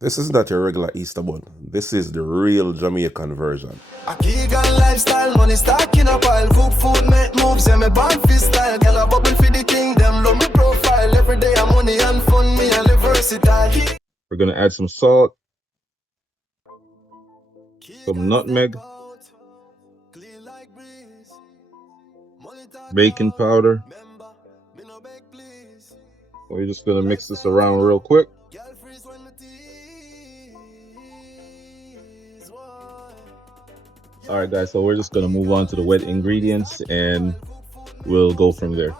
This is not your regular Easter bun. This is the real Jamaican version. A vegan lifestyle, money stack in a pile. Cook food, make moves, yeah, me born fi style. Girl a bubble for the kingdom, love me profile. Every day I'm money and fun, me a live versatile. We're gonna add some salt, some nutmeg, baking powder. We're just gonna mix this around real quick. All right, guys, so we're just gonna move on to the wet ingredients and we'll go from there.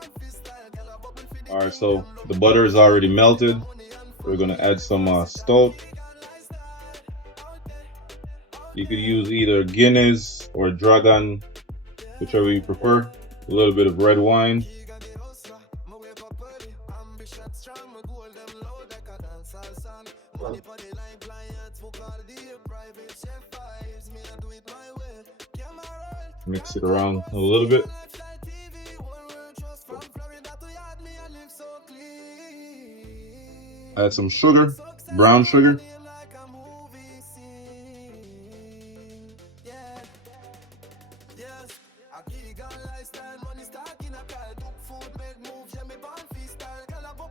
All right, so the butter is already melted. We're gonna add some stoat. You could use either Guinness or Dragon, whichever you prefer. A little bit of red wine. Mix it around a little bit. Add some sugar, brown sugar.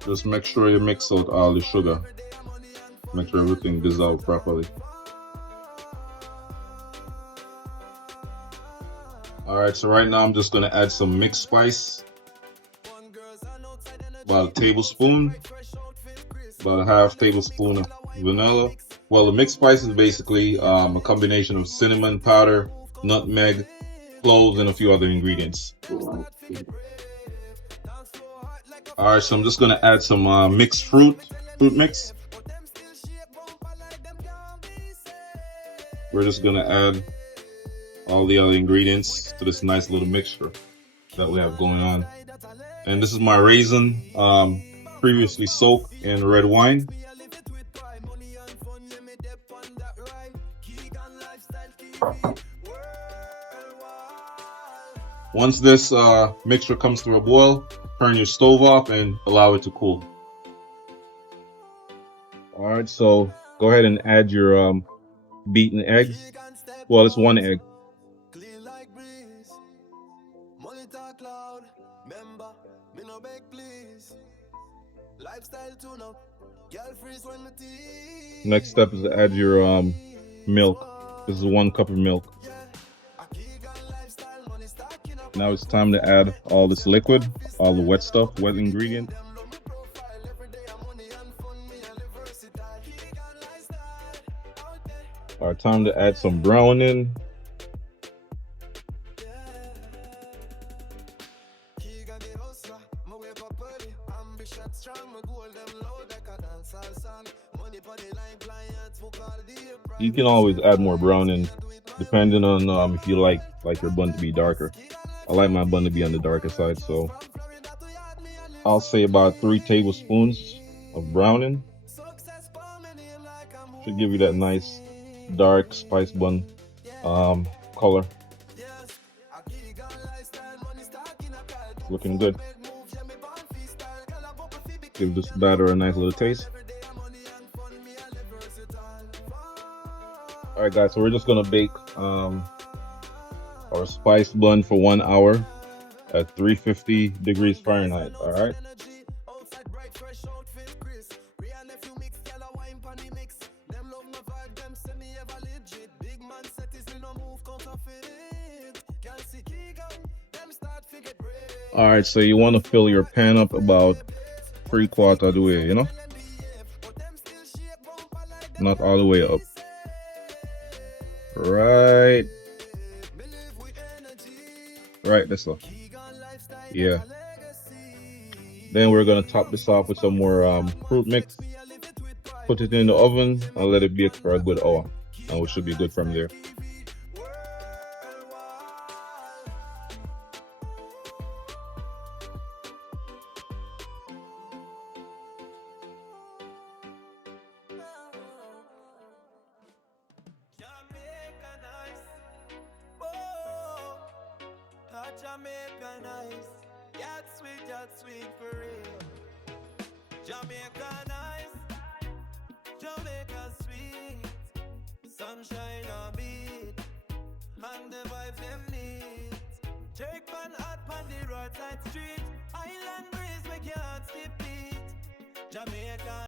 Just make sure you mix out all the sugar. Make sure everything dissolves properly. Alright, so right now I'm just going to add some mixed spice. About a tablespoon. About a half tablespoon of vanilla. Well, the mixed spice is basically a combination of cinnamon powder, nutmeg, cloves, and a few other ingredients. Alright, so I'm just going to add some mixed fruit mix. We're just going to add all the other ingredients to this nice little mixture that we have going on. And this is my raisin, previously soaked in red wine. Once this mixture comes to a boil, turn your stove off and allow it to cool. Alright, so go ahead and add your beaten eggs. Well, it's one egg. Next step is to add your milk. This is 1 cup of milk. Now it's time to add all this liquid, all the wet stuff, wet ingredient. All right, time to add some browning. You can always add more browning depending on if you like your bun to be darker. I like my bun to be on the darker side, so I'll say about 3 tablespoons of browning. Should give you that nice dark spice bun color. Looking good. Give this batter a nice little taste. Alright guys, so we're just gonna bake our spiced bun for 1 hour at 350 degrees Fahrenheit. Alright. Alright, so you want to fill your pan up about 3/4 of the way, you know? Not all the way up. Right this way. Yeah. Then we're gonna top this off with some more fruit mix. Put it in the oven and let it bake for a good hour, and we should be good from there. Jamaican ice, got sweet for real. Jamaican ice, Jamaica sweet. From shine a beat, and the vibes them need.